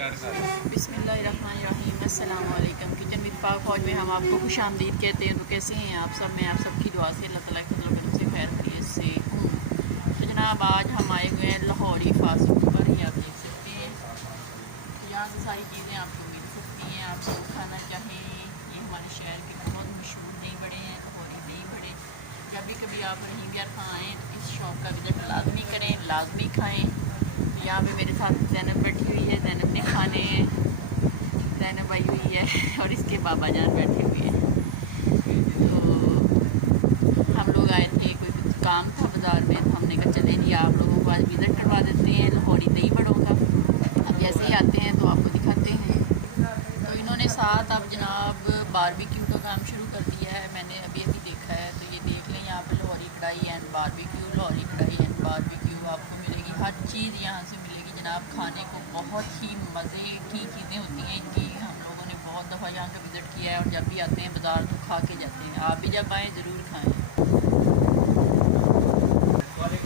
बिस्मिल्लाहिर्रहमानिर्रहीम, अस्सलाम वालेकुम। किचन विद पाक फौज में हम आपको खुश आमदीद कहते हैं। तो कैसे हैं आप सब? मैं आप सबकी दुआ से अल्लाह ताला के फजल करम से खैर खैरियत से हूँ। तो जनाब आज हम आए हुए हैं लाहौरी फास्ट फूड पर। ही आप देख सकते हैं यहाँ से सारी चीज़ें आपको मिल सकती हैं। आप सब खाना चाहें, ये हमारे शहर के बहुत मशहूर दही बड़े हैं, लाहौरी दही बड़े। जब भी कभी आप रहीम यार खां आएँ तो इस शॉप का विज़िट लाजमी करें, लाजमी खाएँ। यहाँ पे मेरे साथ ज़ैनब बैठी हुई है, ज़ैनब ने खाने हैं, ज़ैनब आई हुई है और इसके बाबा जान बैठे हुए हैं। तो हम लोग आए थे, कोई काम था बाज़ार में, तो हमने कहा चले नहीं आप लोगों को आज विज़िट करवा देते हैं लाहौरी दही बड़ों का। अब जैसे ही आते हैं तो आपको दिखाते हैं। तो इन्होंने साथ अब जनाब बारबेक्यू का काम शुरू कर दिया है, मैंने अभी अभी देखा है। तो ये देख लें यहाँ पर लाहौरी कढ़ाई एंड बारबेक्यू, लाहौरी कढ़ाई एंड बारबेक्यू आपको मिलेगी, हर चीज़ यहाँ से मिलेगी जनाब। खाने को बहुत ही मज़े की चीज़ें होती हैं इनकी। हम लोगों ने बहुत दफ़ा यहाँ का विज़िट किया है और जब भी आते हैं बाज़ार तो खा के जाते हैं। आप भी जब आएँ ज़रूर खाएँ।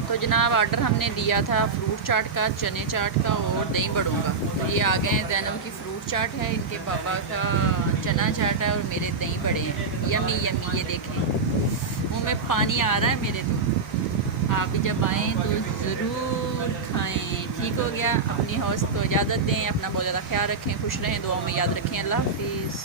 तो जनाब ऑर्डर हमने दिया था फ्रूट चाट का, चने चाट का और दही बड़ों का। तो ये आ गए हैं, ज़ैनब की फ्रूट चाट है, इनके पापा का चना चाट है और मेरे दही बड़े हैं। यमी यमी, ये देखें मुँह में पानी आ रहा है मेरे। तो आप भी जब आएँ तो ज़रूर खाएँ। ठीक हो गया, अपनी हौस को इजाज़त दें, अपना बहुत ज़्यादा ख्याल रखें, खुश रहें, दुआओं में याद रखें। अल्लाह हाफिज़।